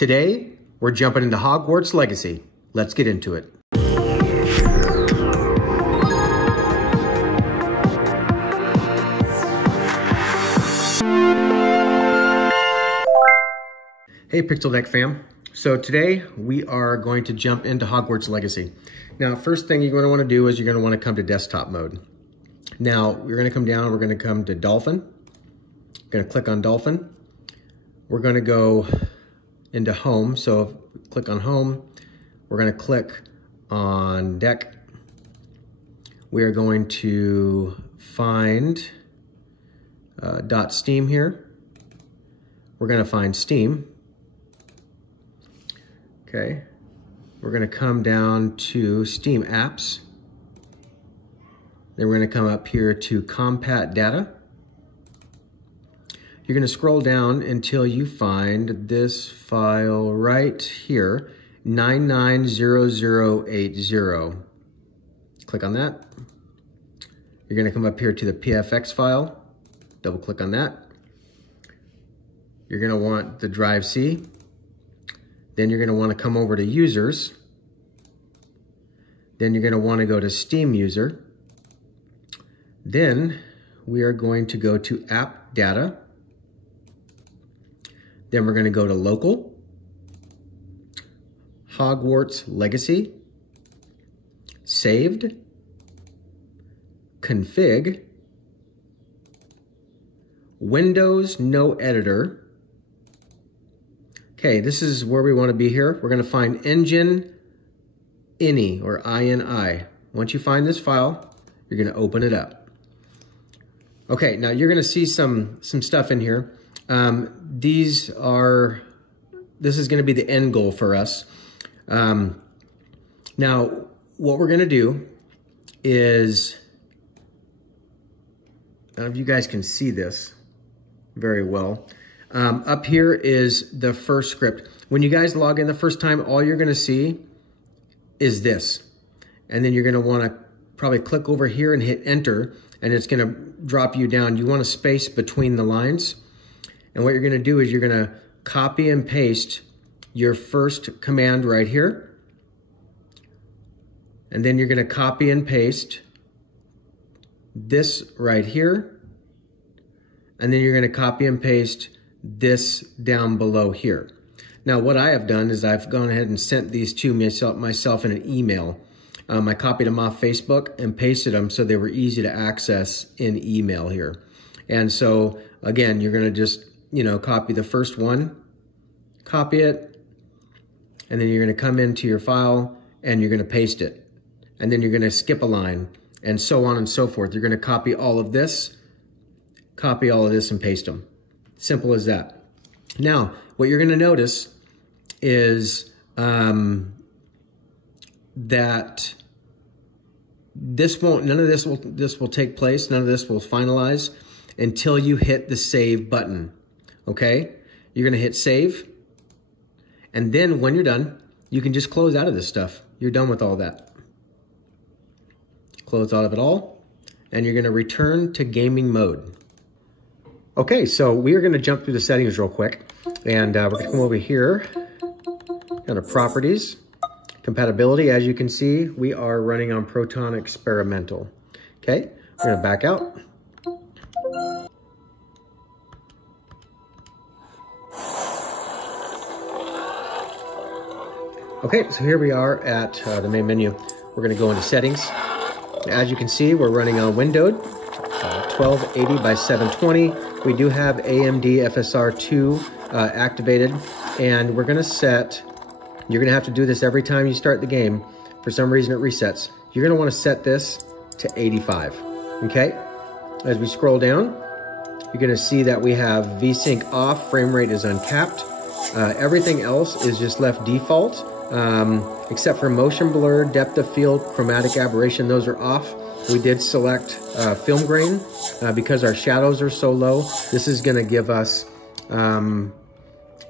Today, we're jumping into Hogwarts Legacy. Let's get into it. Hey Pixel Deck fam. So today we are going to jump into Hogwarts Legacy. Now, first thing you're going to want to do is you're going to want to come to desktop mode. Now, we're going to come down, we're going to come to Dolphin. Going to click on Dolphin. We're going to go into Home. So click on Home. We're going to click on Deck. We are going to find .steam here. We're going to find Steam. Okay, we're going to come down to Steam Apps. Then we're going to come up here to Compat Data. You're going to scroll down until you find this file right here, 990080. Click on that. You're going to come up here to the PFX file. Double click on that. You're going to want the drive C. Then you're going to want to come over to Users. Then you're going to want to go to Steam User. Then we are going to go to App Data. Then we're going to go to Local, Hogwarts Legacy, Saved, Config, Windows No Editor. Okay, this is where we want to be here. We're going to find Engine.ini or INI. Once you find this file, you're going to open it up. Okay, now you're going to see some stuff in here. This is going to be the end goal for us. Now, what we're going to do is, I don't know if you guys can see this very well. Up here is the first script. When you guys log in the first time, all you're going to see is this. And then you're going to want to probably click over here and hit enter, and it's going to drop you down. You want a space between the lines. And what you're going to do is you're going to copy and paste your first command right here. And then you're going to copy and paste this right here. And then you're going to copy and paste this down below here. Now what I have done is I've gone ahead and sent these to myself in an email. I copied them off Facebook and pasted them so they were easy to access in email here. And so again, you're going to just, copy the first one, copy it, and then you're going to come into your file and you're going to paste it. And then you're going to skip a line and so on and so forth. You're going to copy all of this, and paste them. Simple as that. Now, what you're going to notice is that none of this will take place. None of this will finalize until you hit the save button. Okay? You're going to hit save. And then when you're done, you can just close out of this stuff. You're done with all that. Close out of it all. And you're going to return to gaming mode. Okay, so we are going to jump through the settings real quick, and we're going to come over here, go to Properties, Compatibility. As you can see, we are running on Proton Experimental. Okay, we're going to back out. Okay, so here we are at the main menu. We're going to go into Settings. As you can see, we're running on windowed, 1280 by 720. We do have AMD FSR2 activated, and we're going to set, you're going to have to do this every time you start the game. For some reason it resets. You're going to want to set this to 85, okay? As we scroll down, you're going to see that we have VSync off, frame rate is uncapped. Everything else is just left default, except for motion blur, depth of field, chromatic aberration, those are off. We did select film grain because our shadows are so low. This is going to give us, a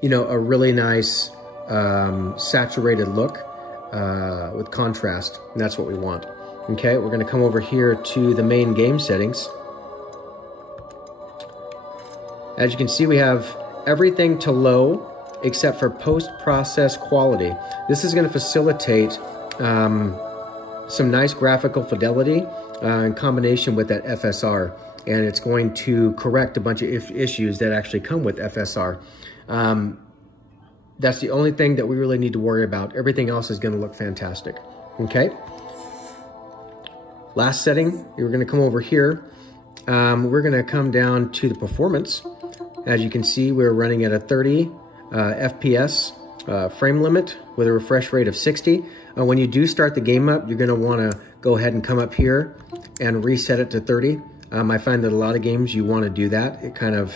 really nice saturated look with contrast. And that's what we want. Okay, we're going to come over here to the main game settings. As you can see, we have everything to low except for post-process quality. This is going to facilitate some nice graphical fidelity in combination with that FSR, and it's going to correct a bunch of issues that actually come with FSR. That's the only thing that we really need to worry about. Everything else is going to look fantastic. Okay. Last setting, we're going to come over here. We're going to come down to the performance. As you can see, we're running at a 30 FPS frame limit with a refresh rate of 60. When you do start the game up, you're going to want to go ahead and come up here and reset it to 30. I find that a lot of games you want to do that. It kind of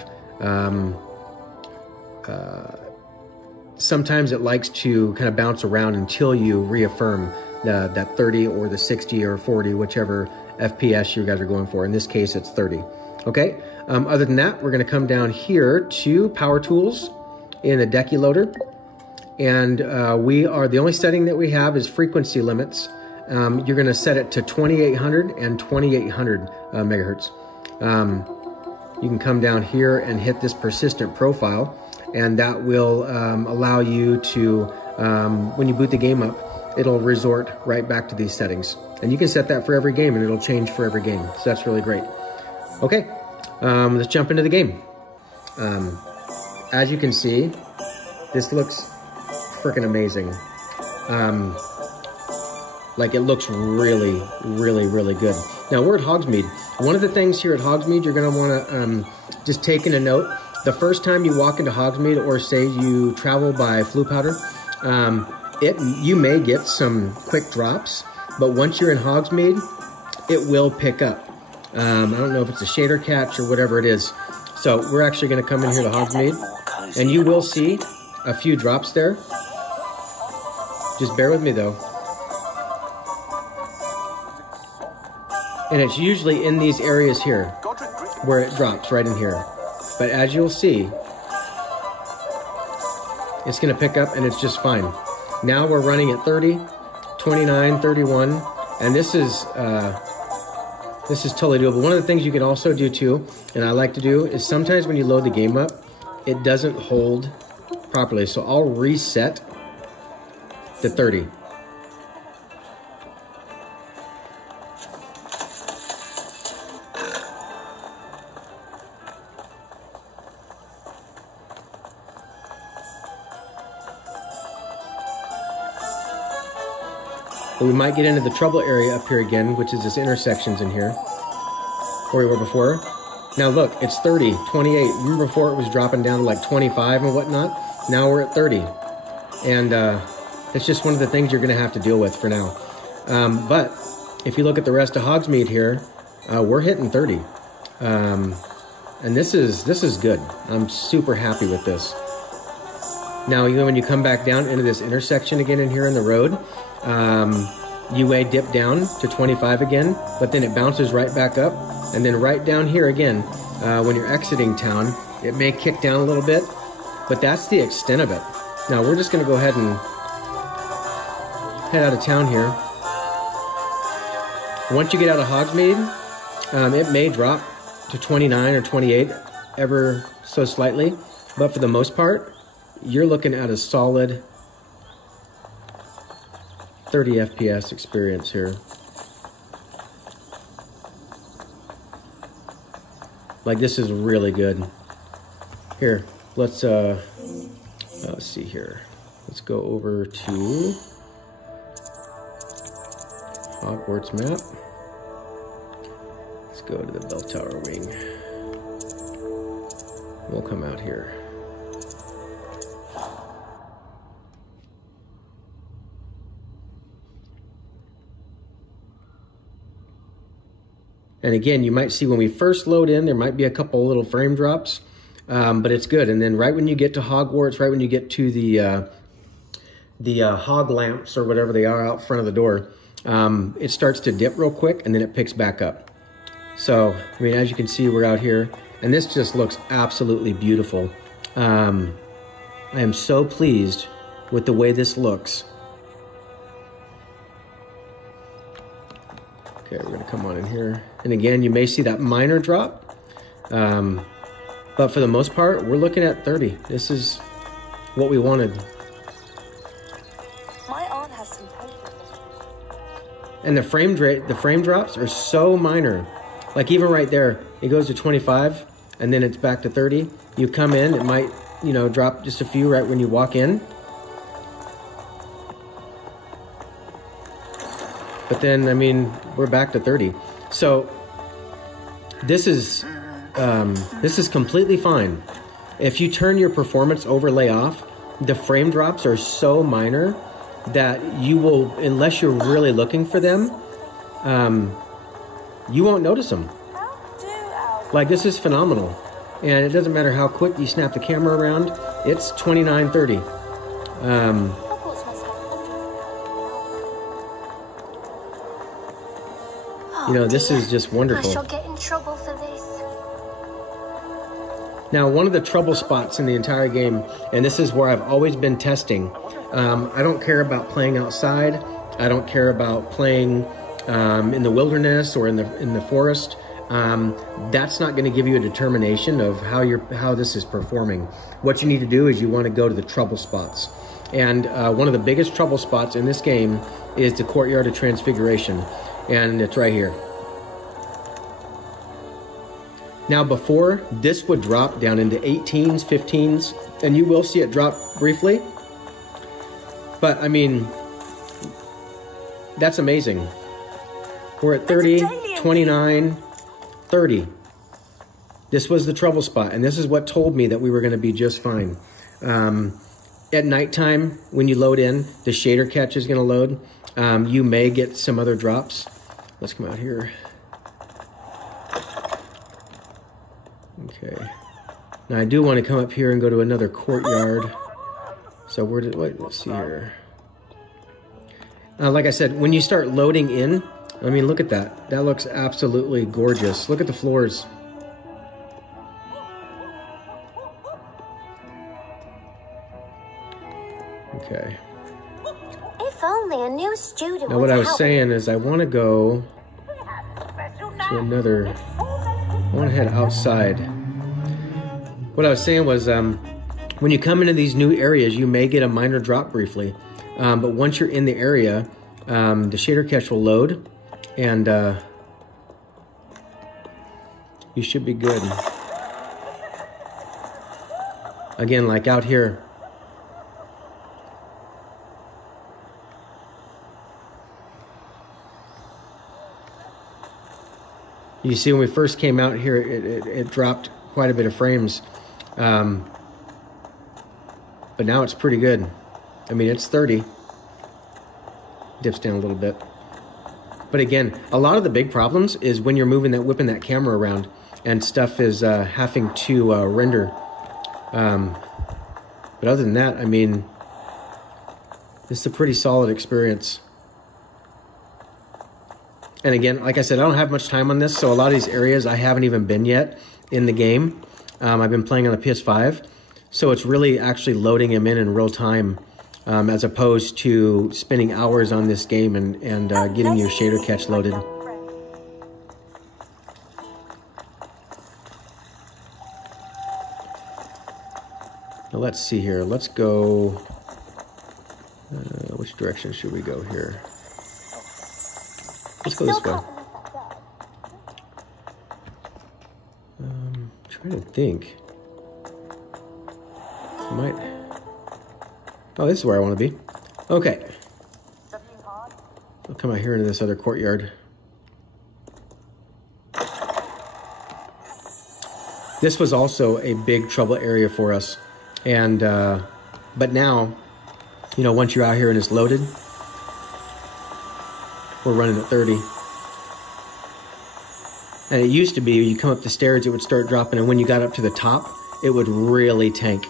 sometimes it likes to kind of bounce around until you reaffirm that 30 or the 60 or 40, whichever FPS you guys are going for. In this case, it's 30. Okay. Other than that, we're going to come down here to Power Tools in the Decky Loader. And the only setting that we have is frequency limits. You're going to set it to 2800 and 2800 megahertz. You can come down here and hit this persistent profile, and that will allow you to, when you boot the game up, it'll resort right back to these settings. And you can set that for every game, and it'll change for every game. So that's really great. Okay, let's jump into the game. As you can see, this looks freaking amazing. Like, it looks really, really, really good. Now, we're at Hogsmeade. One of the things here at Hogsmeade, you're going to want to just take in a note. The first time you walk into Hogsmeade, or say you travel by Flue Powder, you may get some quick drops, but once you're in Hogsmeade, it will pick up. I don't know if it's a shader catch or whatever it is. So we're actually going to come in here to Hogsmeade, and you will see a few drops there. Just bear with me though. And it's usually in these areas here where it drops, right in here. But as you'll see, it's going to pick up and it's just fine. Now we're running at 30, 29, 31, and this is totally doable. One of the things you can also do too, and I like to do, is sometimes when you load the game up, it doesn't hold properly. So I'll reset to 30. But we might get into the trouble area up here again, which is this intersections in here, where we were before. Now look, it's 30, 28. Remember before it was dropping down to like 25 and whatnot? Now we're at 30. And it's just one of the things you're gonna have to deal with for now. But if you look at the rest of Hogsmeade here, we're hitting 30. And this is good. I'm super happy with this. Now, when you come back down into this intersection again in here in the road, you may dip down to 25 again, but then it bounces right back up. And then right down here again, when you're exiting town, it may kick down a little bit, but that's the extent of it. Now we're just gonna go ahead and head out of town here. Once you get out of Hogsmeade, it may drop to 29 or 28 ever so slightly, but for the most part, you're looking at a solid 30 FPS experience here. Like, this is really good. Here, let's see here. Let's go over to Hogwart's map. Let's go to the bell tower wing. We'll come out here. And again, you might see when we first load in, there might be a couple little frame drops, but it's good. And then right when you get to Hogwarts, right when you get to the hog lamps or whatever they are out front of the door, it starts to dip real quick and then it picks back up. So, I mean, as you can see, we're out here and this just looks absolutely beautiful. I am so pleased with the way this looks. Okay, we're gonna come on in here. And again, you may see that minor drop, but for the most part, we're looking at 30. This is what we wanted. My aunt has some papers. And the frame drops are so minor. Like even right there, it goes to 25 and then it's back to 30. You come in, it might, you know, drop just a few right when you walk in. But then, I mean, we're back to 30. So this is completely fine. If you turn your performance overlay off, the frame drops are so minor that you will, unless you're really looking for them, you won't notice them. Like, this is phenomenal. And it doesn't matter how quick you snap the camera around, it's 29:30. You know, this is just wonderful. I shall get in trouble for this. Now, one of the trouble spots in the entire game, and this is where I've always been testing, I don't care about playing outside. I don't care about playing in the wilderness or in the forest. That's not going to give you a determination of how this is performing. What you need to do is you want to go to the trouble spots. And one of the biggest trouble spots in this game is the Courtyard of Transfiguration. And it's right here. Now before, this would drop down into 18s, 15s, and you will see it drop briefly. But I mean, that's amazing. We're at 30, 29, 30. This was the trouble spot, and this is what told me that we were going to be just fine. At nighttime, when you load in, the shader catch is going to load. You may get some other drops. Let's come out here. Okay. Now I do want to come up here and go to another courtyard. So let's see here. Like I said, when you start loading in, I mean, look at that. That looks absolutely gorgeous. Look at the floors. Okay. If only a new student. Now what I was saying is I want to go to another, I want to head outside. What I was saying was when you come into these new areas, you may get a minor drop briefly. But once you're in the area, the shader cache will load and you should be good. Again, like out here. You see, when we first came out here, it dropped quite a bit of frames. But now it's pretty good. I mean, it's 30. Dips down a little bit. But again, a lot of the big problems is when you're whipping that camera around and stuff is having to render. But other than that, I mean, it's a pretty solid experience. And again, like I said, I don't have much time on this, so a lot of these areas I haven't even been yet in the game. I've been playing on the PS5, so it's really actually loading them in real time, as opposed to spending hours on this game and getting your shader cache loaded. Now let's see here. Let's go. Which direction should we go here? Let's go this way. Trying to think. Oh, this is where I want to be. Okay. I'll come out here into this other courtyard. This was also a big trouble area for us. And, but now, you know, once you're out here and it's loaded, we're running at 30. And it used to be, you come up the stairs, it would start dropping, and when you got up to the top, it would really tank.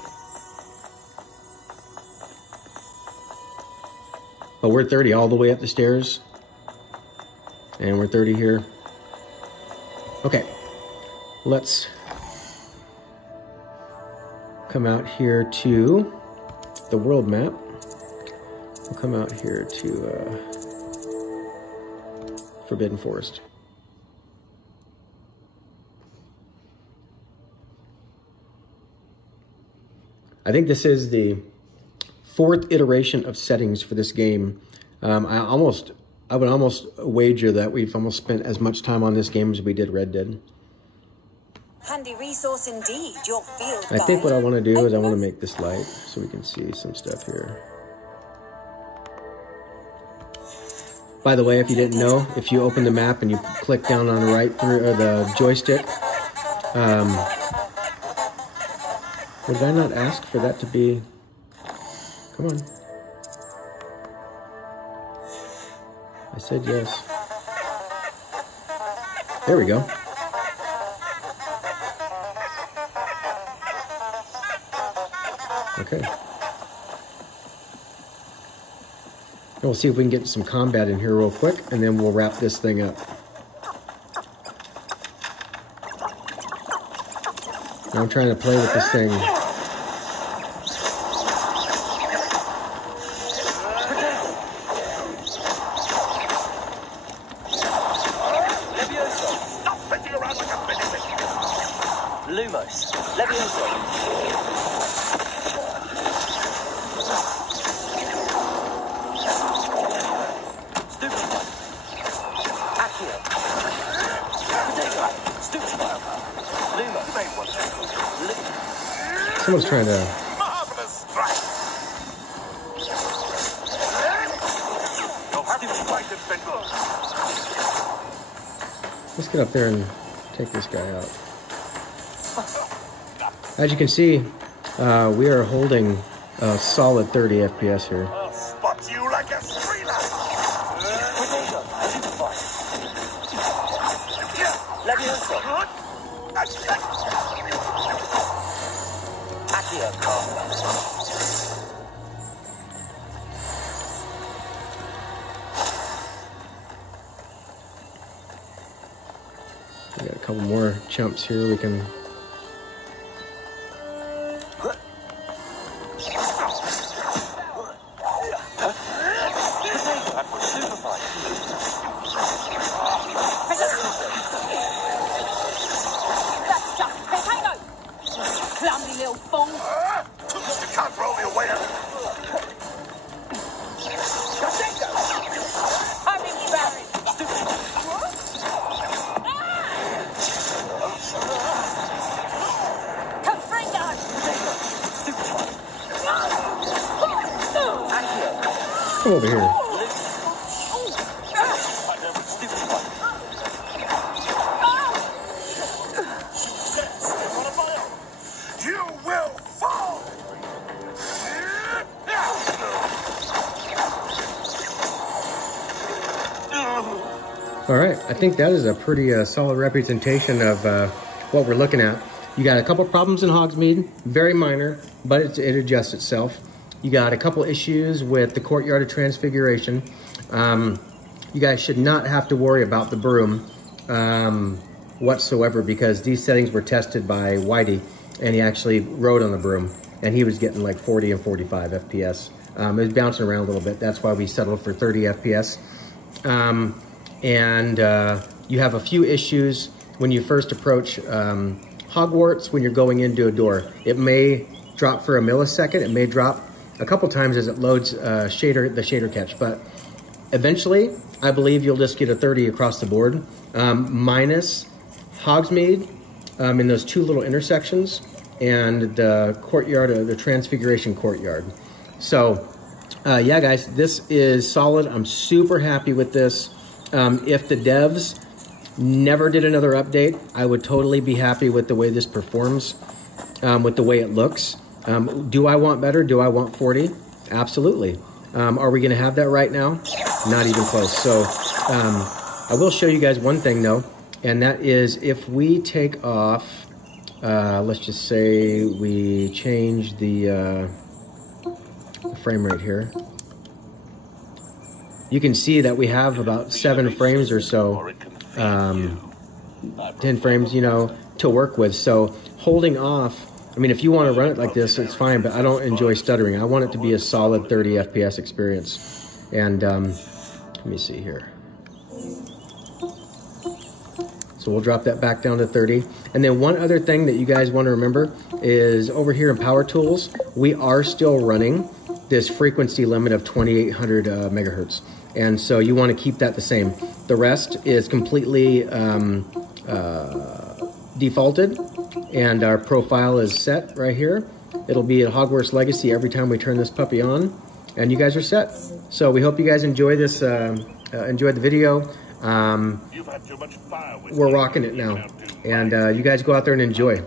But we're 30 all the way up the stairs. And we're 30 here. Okay, let's come out here to the world map. We'll come out here to Forbidden Forest. I think this is the fourth iteration of settings for this game. I would almost wager that we've almost spent as much time on this game as we did Red Dead. Handy resource indeed, your field I think guide. what I want to do is I want to make this light so we can see some stuff here. By the way, if you didn't know, if you open the map and you click down on the right through the joystick, did I not ask for that to be? Come on. I said yes. There we go. Okay. And we'll see if we can get some combat in here real quick, and then we'll wrap this thing up. Now I'm trying to play with this thing. Someone's trying to... Let's get up there and take this guy out. As you can see, we are holding a solid 30 FPS here. I'll spot you like a streamer. We got a couple more chumps here we can... Come over here. You will fall. All right, I think that is a pretty solid representation of what we're looking at. You got a couple problems in Hogsmeade, very minor, but it adjusts itself. You got a couple issues with the Courtyard of Transfiguration. You guys should not have to worry about the broom whatsoever, because these settings were tested by Widy, and he actually rode on the broom, and he was getting like 40 and 45 FPS. It was bouncing around a little bit. That's why we settled for 30 FPS. You have a few issues when you first approach Hogwarts when you're going into a door. It may drop for a millisecond. It may drop a couple times as it loads the shader catch, but eventually I believe you'll just get a 30 across the board, minus Hogsmeade in those two little intersections and the courtyard, the Transfiguration courtyard. So yeah guys, this is solid. I'm super happy with this. If the devs never did another update, I would totally be happy with the way this performs, with the way it looks. Do I want better? Do I want 40? Absolutely. Are we going to have that right now? Not even close. So I will show you guys one thing though, and that is if we take off, let's just say we change the frame rate here. You can see that we have about 7 frames or so, 10 frames, you know, to work with. So holding off, I mean, if you want to run it like this, it's fine, but I don't enjoy stuttering. I want it to be a solid 30 FPS experience. And let me see here. So we'll drop that back down to 30. And then one other thing that you guys want to remember is over here in Power Tools, we are still running this frequency limit of 2800 megahertz. And so you want to keep that the same. The rest is completely defaulted, and our profile is set right here. It'll be at Hogwarts Legacy every time we turn this puppy on, and you guys are set. So we hope you guys enjoy this, enjoyed the video. You've had too much fire with We're rocking it now, and you guys go out there and enjoy.